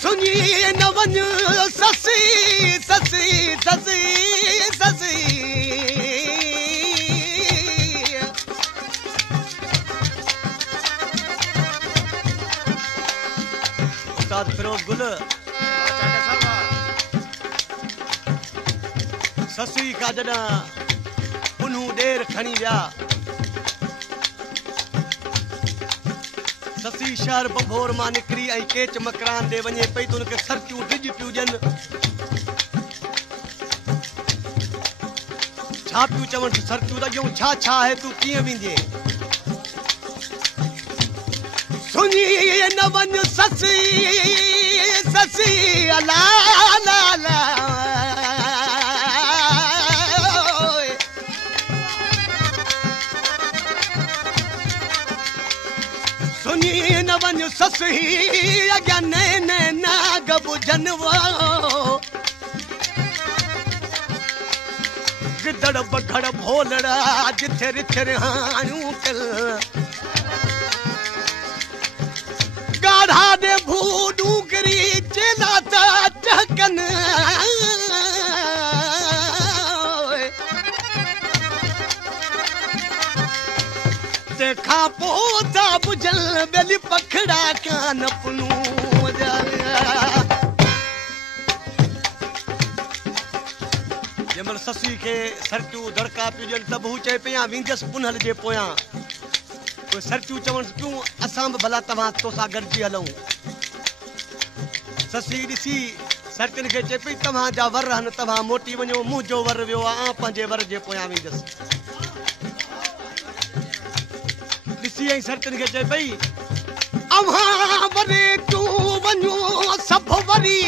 सुनी न वन ससी ससी ससी ससी उस्ताद फिरोज गुल ससी का जॾा उन्हू ॾेर खणी विया ससी शहर बंभोर मां निकिरी ऐं केच मकरान ॾे वञे पई त उनखे सरतियूं डिॼ पियूं ॾियनि छा पियूं चवनि सरतियूं त ॼूं छा छा आहे तूं कीअं वेंदीअ सुञी न वञ ससी ससी अला अला अला सुनी न वञ ससी अॻियां नैन नाग बुझनवा गिदड़ बगड़ भोलड़ा जिथे रिथे रिहाणियूं कल गाढ़ा दे भूडू गिरी चेला ता टहकन देखा पोता बुझल बेली पखड़ा कान पुनू जमल ससी के सरतियूं दड़का पियूं ॾियनि त हू चए पिया विंदसि पुनहल जे पोयां कोई सरतियूं चवनि पियूं असां बि भला तव्हां तोसां गॾिजी हलूं ससी ॾिसी सरतियुनि खे चए पई तव्हांजा वर आहिनि तव्हां मोटी वञो मुंहिंजो वर वियो आहे आउं पंहिंजे वर जे पोयां वेंदसि ॾिसी ऐं सरतियुनि खे चए पई अव्हां वरे तूं वञो सभु वरी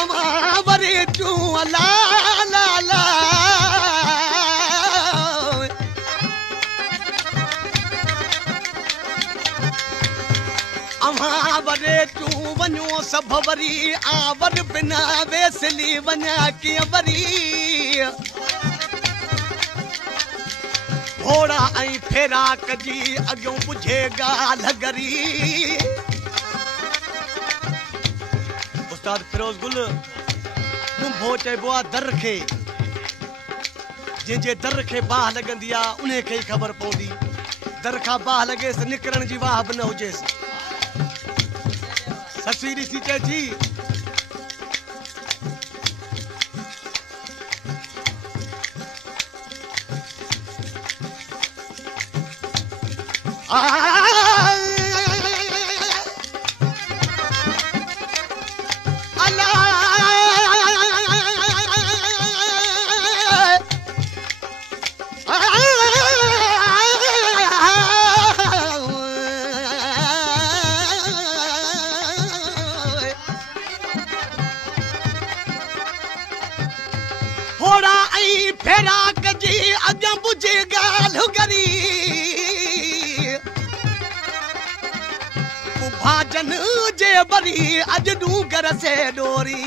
अव्हां वरे तूं अला अला अला अव्हां वरे तूं वञो सभु वरी आवर बिना वेसली वञा कीअं वरी घोड़ा ऐं फेरा कजी अॻियों पुछे ॻाल्हि गरी उस्ताद फिरोज गुल कुंभो चइबो आहे दर खे जंहिंजे दर खे बाह लॻंदी आहे उन खे ई ख़बर पवंदी दर खां बाह लॻेसि निकिरण जी वाह बि न हुजेसि ससी ॾिसी चए थी घोड़ा ऐं फेरा कजी अॻियां बुझे ॻाल्हि गरी भाजन जे बरी अॼु डूंगर से डोरी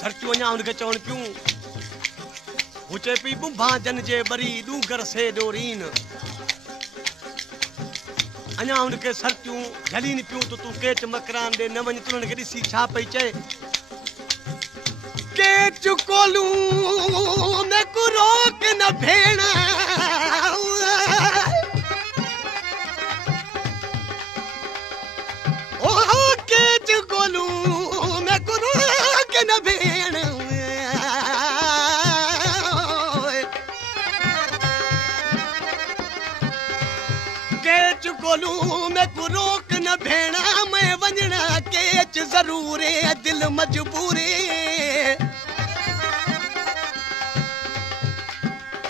सरतियूं अञा हुनखे चवनि पियूं हू चए पई भाजन जे बरी डूंगर से डोरीन अञा हुनखे सरतियूं झलीनि पियूं त तूं केच मकरान ॾे न वञ तूं हुनखे ॾिसी छा पई चए केच कोलूं में को रोक न भेण ओ केच कोलूं में को रोक न भेण केच कोलूं में को रोक न भेण मैं वञणा केच ज़रूर दिल मजबूरी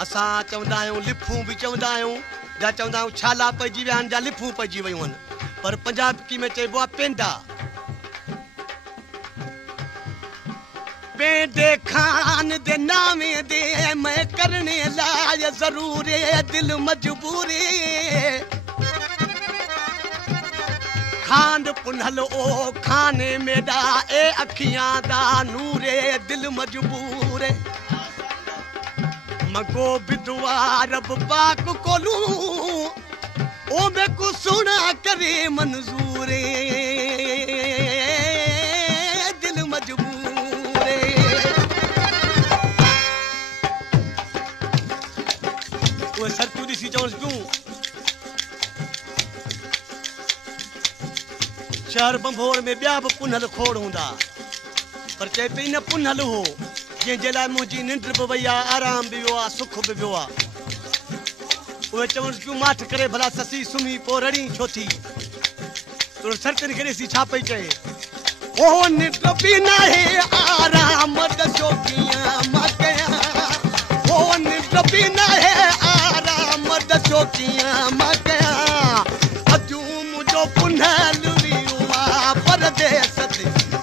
असां चवंदा आहियूं लिफूं बि चवंदा आहियूं जा चवंदा आहियूं छाला पइजी विया आहिनि जा लिफूं पइजी वियूं आहिनि पर पंजाबी में चइबो आहे पेंडा पेंडे खान दे नामे दे मैं करने लाज जरूर दिल मजबूरी खांड पुनल ओ खाने मेरा ए अखियां दा नूरे दिल मजबूर मगो बिदुआ रब पाक कोलू ओ मैं को सुना करे मंजूर दिल मजबूर वो सरतू दी सी चवंस क्यों शहर बंभोर में ॿिया बि पुनल खोड़ हूंदा पर चए पई न पुनल हो जंहिंजे लाइ मुंहिंजी निंड बि वई आहे आराम बि वियो आहे सुख बि वियो आहे उहे चवनि क्यों माठ करे भला ससी सुम्ही पोइ रड़ी छो थी तो सरतनि खे ॾिसी छा पई चए ओ निंड बि नाहे आराम दसो कीअं मां कयां ओ निंड बि नाहे आराम दसो कीअं मां कयां अजू मुंहिंजो पुनल परदेस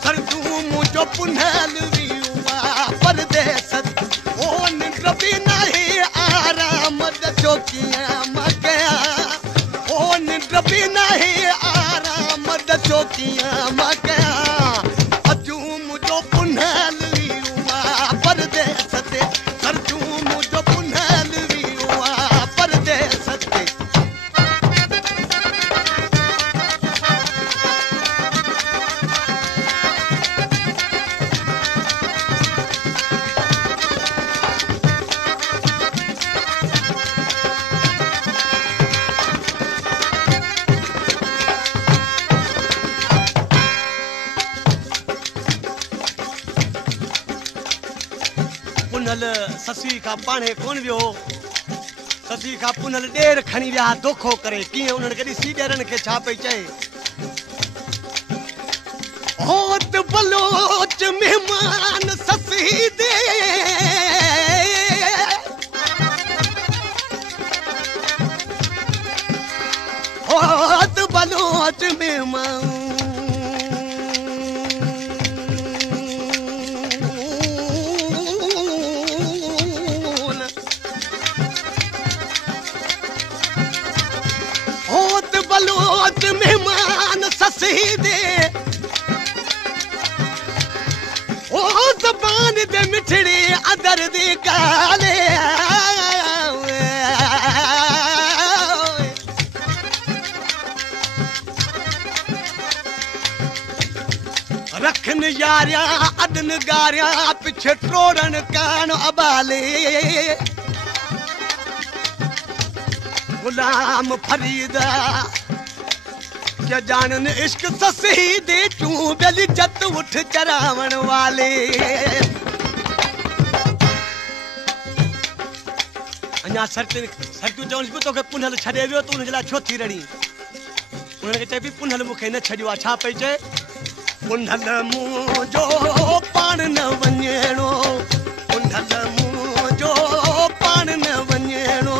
सरतू मुझो पुनल वियुआ परदेस ओ निंड बि नाहे आराम दसो कीअं मां कयां ओ निंड बि नाहे आराम दसो कीअं मां कयां अजू मुझो पुनल वियुआ परदेस सरतू मुझो पुनल वियुआ परदेस पुनल ससी का पाणे कोन वियो ससी का पुनल ॾेर खणी विया दोखो करे कीअं उन्हनि खे ॾिसी ॾेरनि खे छा पई चए होत बलोच मेहमान ससी दे होत बलोच मेहमान बलोच मेहमान ससी दे ओ ज़बान दे मिठड़े अदर दे गाले रखन यारियां अदन गारियां पिछे टोड़न कान अबाले गुलाम फरीदा क्या जानन इश्क ससी दे चूं बेली जत उठ चरावण वाले अञा सरतू चवनि पियो तोखे पुनल छॾे वियो तूं हुनजे लाइ छो थी रड़ी उन्हनि खे चए पई पुनल मूंखे न छॾियो आहे छा पई चए पुनल मुंहिंजो पाण न वञेणो पुनल मुंहिंजो पाण न वञेणो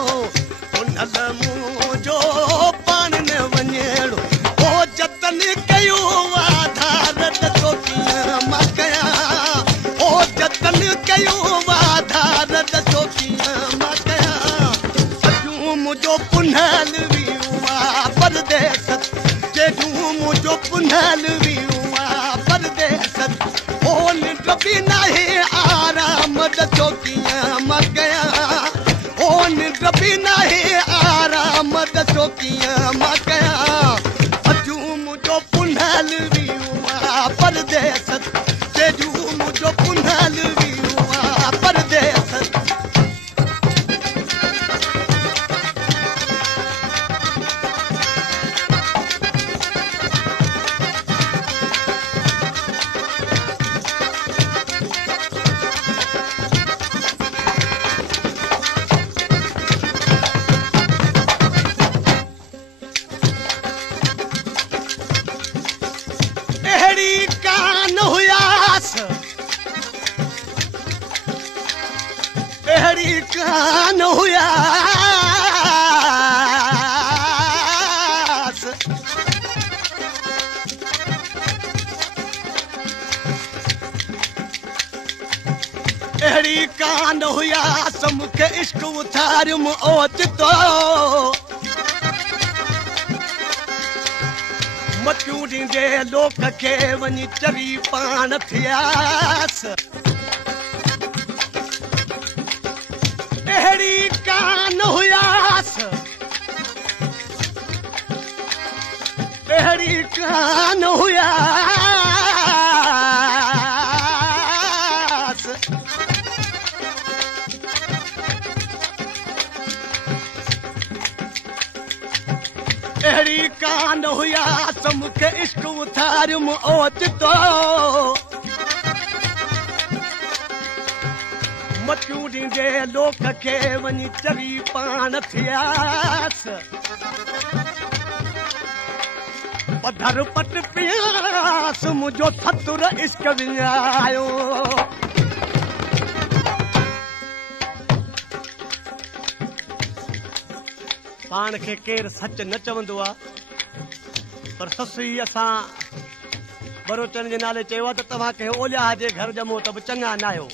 पुनल मुंहिंजो पाण न वञेणो ओ जतन कयो आधार दसो कीअं मां कयां ओ जतन कयो आधार दसो कीअं मां कयां अजू मुंहिंजो पुनल वियुआ परदेस जेॾूं मुंहिंजो पुनल वियुआ परदेस ओ निंड बि नाहे आराम दसो कीअं मां कयां ओ निंड बि नाहे आराम दसो कीअं मां कयां अजू मुंहिंजो पुनल वियुआ परदेस जेॾूं मुंहिंजो पुनल वियुआ परदेस कान हुयास मूंखे इश्क उथारियुम ओचितो मतियूं ॾींदे लोक खे वञी चरी पाण थियास अहिड़ी कान हुयास अहिड़ी कान हुयास अहिड़ी कान हुयास मूंखे इश्क उथारियुम ओचितो मतियूं ॾींदे लोक खे वञी चरी पाण थियास पधर पट पियास मुंहिंजो सतुर इश्क विञायो पाण खे केरु सच न चवंदो आहे पर ससु ई असां बरोचन जे नाले चयो आहे त तव्हां कंहिं ओलिया जे घर ॼमो त बि चङा न आहियो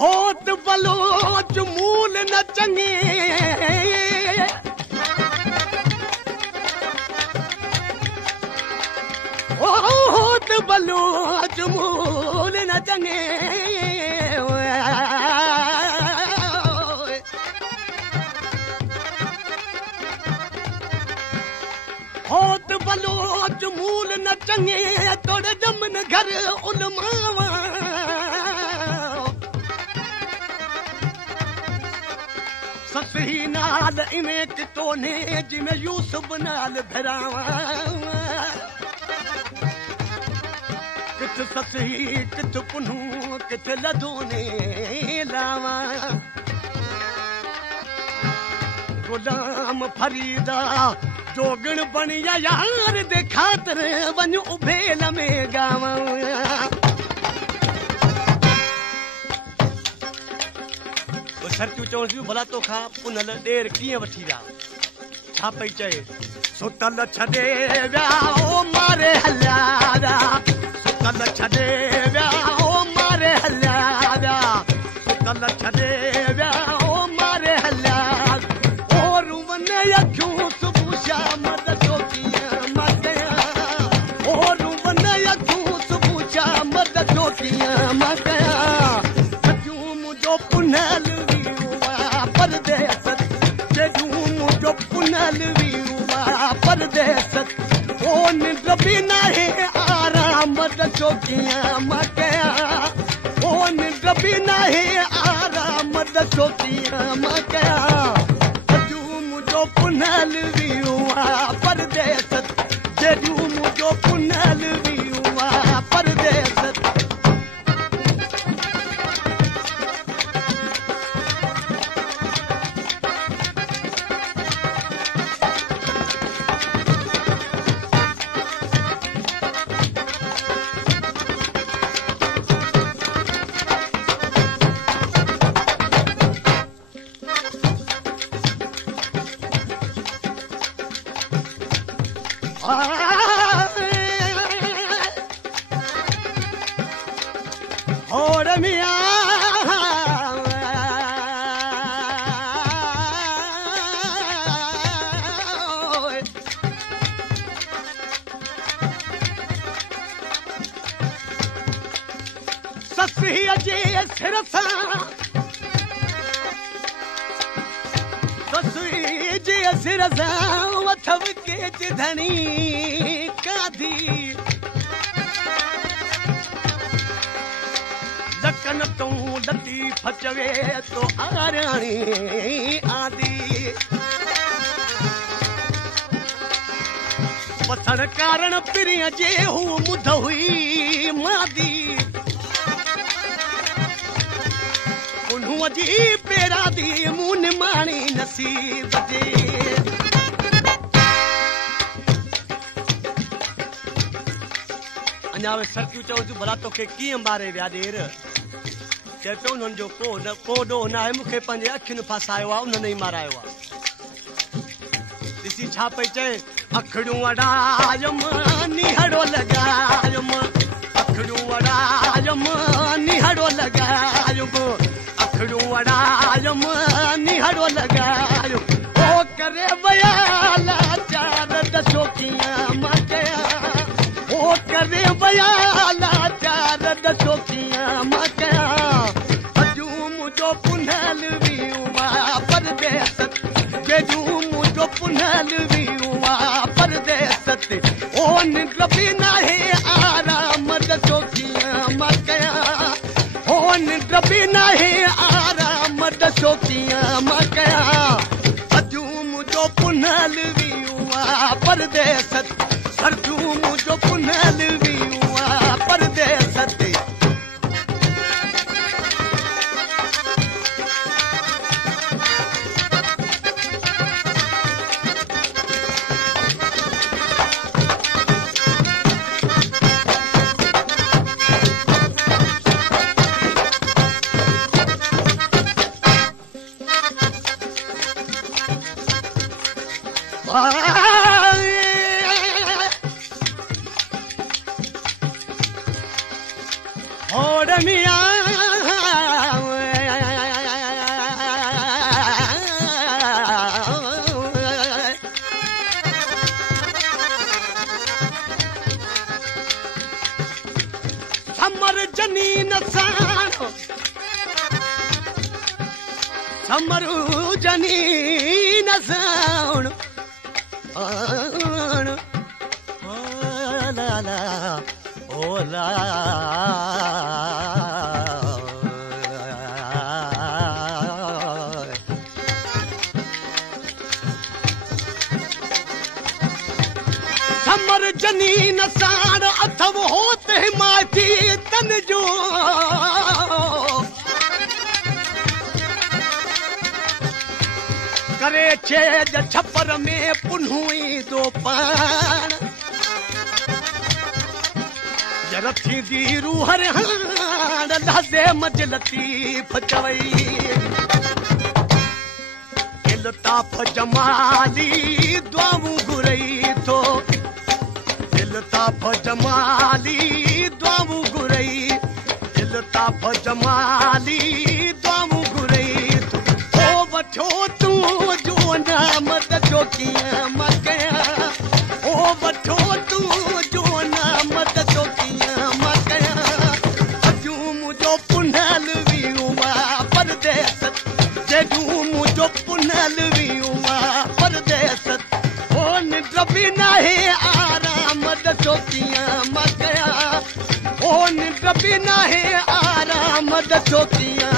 होत बलोच मूल न चङे होत बलोच मूल न चङे होत बलोच मूल न चङे तोड़ जमन घर उलमावा सही नाल इवें कितोने जिमें यूसुफ नाल भरावा किथ सही किथ पुनू किथ लधोने लावा गुलाम फरीदा जोगण बणिया यार दे खातिर वञ उभेल में गावा सरतियूं चवण थियूं भला तोखां पुनल ॾेर कीअं वठी विया छा पई चए सुतल छॾे विया ओ मारे हलिया विया सुतल छॾे विया ओ मारे हलिया विया सुतल छॾे विया ओ मारे हलिया ओ रूवन अखियूं सुबुह शाम ॾसो कीअं मां कयां ओ रूवन अखियूं सुबुह शाम ॾसो कीअं मां कयां अखियूं मुंहिंजो पुनल परदेसत मुंहिंजो पुनल वियुवा परदेसत ओ निंड बि नाहे आराम ॾसो कीअं मां कयां ओ निंड बि नाहे आराम ॾसो कीअं मां कयां अॼु मुंहिंजो पुनल वियुवा परदेसत जॾहिं मुंहिंजो पुनल वियुवा परदेसत और मियां ससीअ जे सिर सां ससी जे सिर सां अथव केच धणी काधी लकन तूं लतीफ़ चवे तो आराणी आदि पत्थर कारण पिरीअ जे हू मुध हुई मादी उन्हूअ जी पेरा दी मूं निमाणी नसीब जे अञा वे सरतियूं चवनि थियूं भला तोखे कीअं मारे विया ॾेर चए पियो उन्हनि जो को ॾोह न आहे मूंखे पंहिंजे अखियुनि फासायो आहे उन्हनि ई मारायो आहे ॾिसी छा पई चए अखड़ियूं अड़ायुमि निहड़ो लॻायुमि अखड़ू वड़ायम निहड़ो लगायो अखड़ू वड़ायम निहड़ो लगायो ओ करे बयाला चार दशोकियां मां कया ओ करे बयाला चार दशोकियां मां कया अजू मुझो पुनल वियुवा परदेस बेजू मुझो पुनल वियुवा परदेस ओ निंद्र भी नाहे आराम दशोकियां मां कया ओ निंद्र भी नाहे आराम दशोकियां मां कया अजू मुझो पुनल वियुवा परदेस सरजू मुझो पुनल वियुवा परदेस समर जनीन साणो समरू जनीन साण ला ला ओ ला समर जनीन साण अथव होत हिमायती तन जो करे छेद छपर में पुन्हुई दो पाण जर थींदी रूहर हाण लहज़े मजलती फचवई इल्ताफ जमाली दुआऊं घुरई थो इल्ताफ जमाली दुआऊं घुरई इल्ताफ जमाली दुआऊं घुरई थो ओ वठो तूं जो नाम दशोकियां मां कया ओ वठो तूं जो नाम दशोकियां मां कया अजू मुझो पुनल वियुवा परदेस जेजू मुझो पुनल वियुवा परदेस ओ निद्र भी नाहे आराम दशोकियां मां कया ओ निद्र भी नाहे आराम दशोकियां